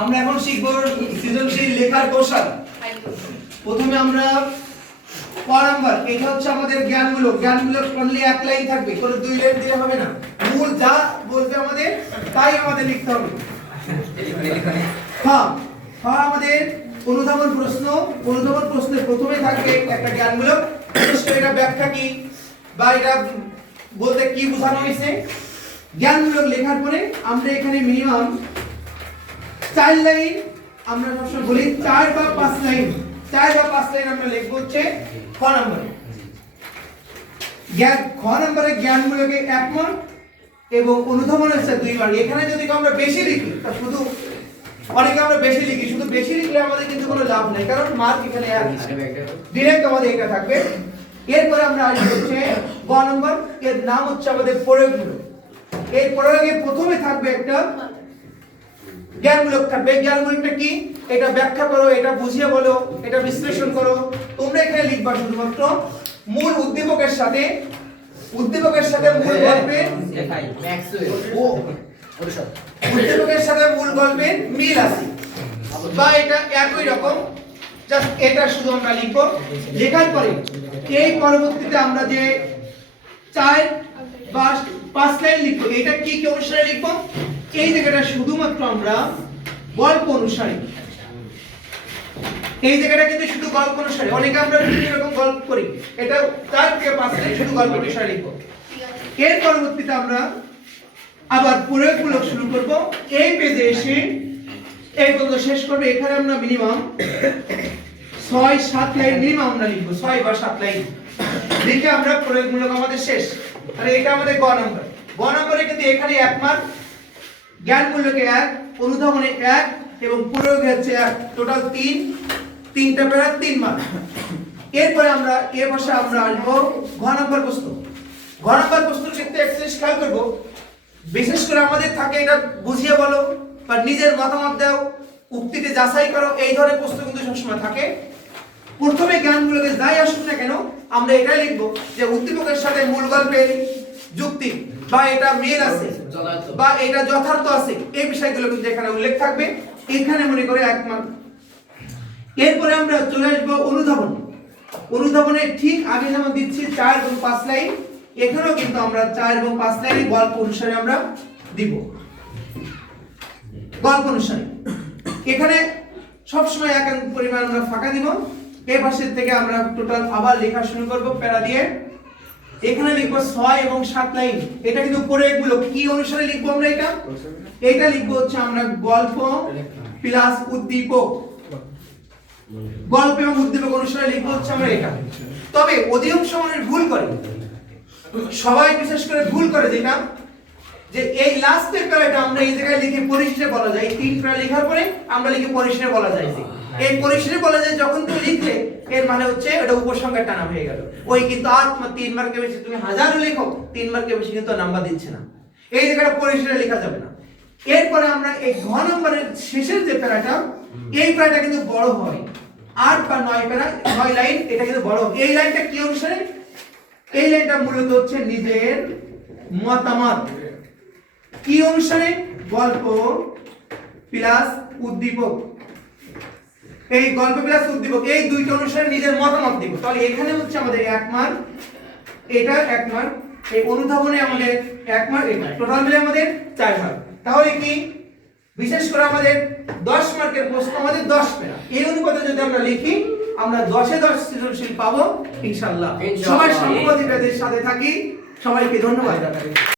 আমরা এখন শিখব সৃজনশীল লেখার কৌশল। প্রথমে আমরা ক নাম্বার, এটা হচ্ছে আমাদের জ্ঞানগুলো অনলি এক লাইন থাকবে, কোনো দুই লাইন দিলে হবে না। মূল যা বলবে আমাদের তাই আমাদের লিখতে হবে। হ্যাঁ হ্যাঁ, আমাদের অনুধাবন প্রশ্নের প্রথমে থাকবে একটা জ্ঞানমূলক, এটা ব্যাখ্যা কি বা এটা বলতে কি বোঝানো হয়েছে। জ্ঞানমূলক লেখার পরে আমরা এখানে মিনিমাম 4 লাইন, আমরা সবসময় বলি 4 বা 5 লাইন, 4 বা 5 লাইন আমরা লিখব হচ্ছে খ নম্বরে। খ নম্বরে জ্ঞানমূলকে 1 মার্ক এবং অনুধাবন হচ্ছে 2 মার্ক। এখানে যদি আমরা বেশি লিখি, তা শুধু অনেকে আমরা বেশি লিখি, শুধু বেশি লিখলে আমাদের কিন্তু কোনো লাভ নাই, কারণ মার্ক এখানে ডাইরেক্ট আমাদের এটা থাকবে। এরপর আমরা আসব হচ্ছে গ নম্বর, এর নাম হচ্ছে আমাদের প্রয়োগমূলক। এই প্রয়োগে প্রথমে থাকবে একটা জ্ঞানমূলক থাকবে। জ্ঞানমূলকটা কি? এটা ব্যাখ্যা করো, এটা বুঝিয়ে বলো, এটা বিশ্লেষণ করো। তোমরা এখানে লিখবা শুধুমাত্র মূল উদ্দীপকের সাথে মূল গল্পের উদ্দীপকের সাথে মূল গল্পের মিল আছে, বা এটা একই রকম, জাস্ট এটা শুধু আমরা লিখব। লেখার পরে এই পরবর্তীতে আমরা যে 4 বা 5 লাইন লিখব, এটা কি কি অনুসারে লিখব? এই জায়গাটা শুধুমাত্র আমরা গল্প অনুসারে, এই জায়গাটা কিন্তু শুধু গল্প অনুসারে। অনেকে আমরা বিভিন্ন রকম গল্প করি, এটা 4 থেকে 5 লাইন শুধু গল্প অনুসারে লিখব। এর পরবর্তীতে আমরা আবার প্রয়োগমূলক শুরু করব। এই পেজে এসে এই পর্যন্ত শেষ করব। এখানে আমরা মিনিমাম 6-7 লাইন মিনিমাম আমরা লিখব, 6 বা 7 লাইন লিখে আমরা প্রয়োগমূলক আমাদের শেষ। আর এটা আমাদের গ নাম্বার। গ নম্বরে কিন্তু এখানে 1 মার্ক, জ্ঞানমূলকে 1, অনুধাবনে 1 এবং প্রয়োগে হচ্ছে 1, টোটাল 3টা পেরা 3 মার্ক। এরপরে আমরা এর পাশে আমরা আসব ঘ নম্বর প্রশ্ন। ঘ নম্বর প্রশ্নের ক্ষেত্রে একটা জিনিস খেয়াল করব, বিশেষ করে আমাদের থাকে এটা বুঝিয়ে বলো বা নিজের মতামত দাও, উক্তিতে যাচাই করো, এই ধরনের প্রশ্ন কিন্তু সবসময় থাকে। প্রথমে জ্ঞানমূলকে যাই আসুক না কেন আমরা এটাই লিখব যে উদ্দীপকের সাথে মূল গল্পের যুক্তি বা এটা মিল আছে বা এটা যথার্থ আছে, এই বিষয়গুলো কিন্তু এখানে উল্লেখ থাকবে। এখানে মনে করে 1 মার্ক। এরপরে আমরা চলে আসব অনুধাবন। অনুধাবনে ঠিক আগে যেমন দিচ্ছি 4 এবং 5 লাইন, এখানেও কিন্তু আমরা 4 এবং 5 লাইন গল্প অনুসারে আমরা দিব, গল্প অনুসারে। এখানে সবসময় এক পরিমাণ আমরা ফাঁকা দিব। এই পাশের থেকে আমরা টোটাল আবার লেখা শুরু করব প্যারা দিয়ে। এখানে লিখব 6 এবং 7 লাইন। এটা কিন্তু প্রয়োগমূলক। কি অনুসারে লিখব আমরা? এটা লিখব হচ্ছে আমরা গল্প প্লাস উদ্দীপক। গল্প এবং উদ্দীপক অনুসারে লিখব হচ্ছে আমরা এটা। তবে অধিকাংশ মানুষ ভুল করে, সবাই বিশেষ করে ভুল করে যেটা, যে এই লাস্টের প্যারাটা আমরা এই জায়গায় লিখে পরিশেষে বলা যায়। 3 প্যারা লেখার পরে আমরা লিখে পরিশেষে বলা যায়। এই পরিশেষে বলা যায় যখন তুমি লিখলে, এর মানে হচ্ছে এটা উপসংহার টানা হয়ে গেল। ওই কিন্তু আর 3 মার্কের বেশি তুমি হাজারও লেখো, 3 মার্কের বেশি কিন্তু নাম্বার দিচ্ছে না। এই জায়গাটা পরিশেষে লেখা যাবে না। এরপরে আমরা এই ঘ নম্বরের শেষের যে প্যারাটা, এই প্যারাটা কিন্তু বড় হয়, 8 বা 9 প্যারা, 9 লাইন, এটা কিন্তু বড়। এই লাইনটা কি অনুসারে? এই লাইনটা মূলত হচ্ছে নিজের মতামত। কি অনুসারে? গল্প প্লাস উদ্দীপক। এই গল্প প্লাস উদ্দীপক এই দুইটা অনুসারে নিজের মতামত দিব। তাহলে এখানে হচ্ছে আমাদের 1 মার্ক, এটা 1 মার্ক, এই অনুধাবনে আমাদের 1 মার্ক, এটা টোটাল মিলে আমাদের 4 মার্ক। তাহলে কি বিশেষ করে আমাদের 10 মার্কের প্রশ্ন আমাদের 10 পেরা। এই অনুপাতে যদি আমরা লিখি, আমরা 10-এ 10 সৃজনশীল পাবো ইনশাআল্লাহ। সবাই সাংবাদিকদের সাথে থাকি। সবাইকে ধন্যবাদ জানাই।